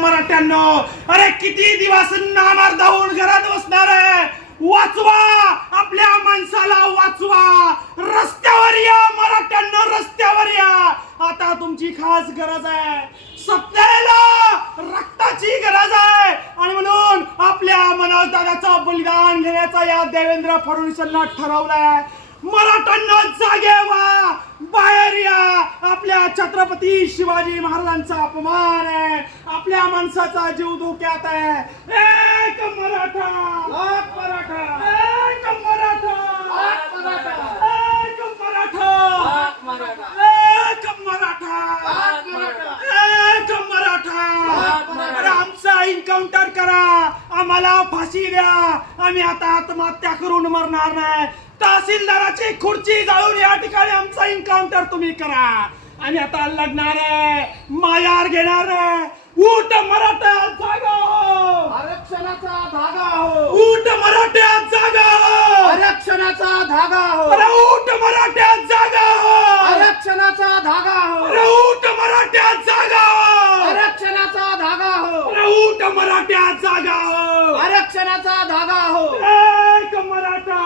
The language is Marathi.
मराठ्यांनो, अरे किती दिवस नामार्थ होऊन घरात बसणार आहे? वाचवा, आपल्या माणसाला वाचवा. रस्त्यावर या मराठ्यांनो, रस्त्यावर या. आता तुमची खास गरज आहे, सत्तेला रक्ताची गरज आहे. आणि म्हणून आपल्या मनोज दादाचं बलिदान घेण्याचा या देवेंद्र फडणवीसांना ठरवलंय. मराठ्यांना जागे व्हा, बाहेर या. आपल्या छत्रपती शिवाजी महाराजांचा अपमान आहे, आपल्या माणसाचा जीव धोक्यात आहे. एक मराठा, एक मराठा, एक मराठा, एक मराठा, एक मराठा, एक मराठा, एक मराठा. अरे आमचा एन्काउंटर करा, आम्हाला फाशी द्या. आम्ही आता आत्महत्या करून मरणार नाही. तहसीलदाराची खुर्ची जाळून या ठिकाणी आमचा एन्काउंटर तुम्ही करा. आणि आता लढणार आहे, मायार घेणार आहे. उठ मराठा, जागा हो. आरक्षणाचा धागा हो. उठ मराठा, जागा हो. आरक्षणाचा धागा हो. अरे उठ मराठा, जागा हो. आरक्षणाचा धागा हो. अरे उठ मराठा, जागा हो. आरक्षणाचा धागा हो. अरे उठ मराठा, जागा हो. आरक्षणाचा धागा हो. एक मराठा,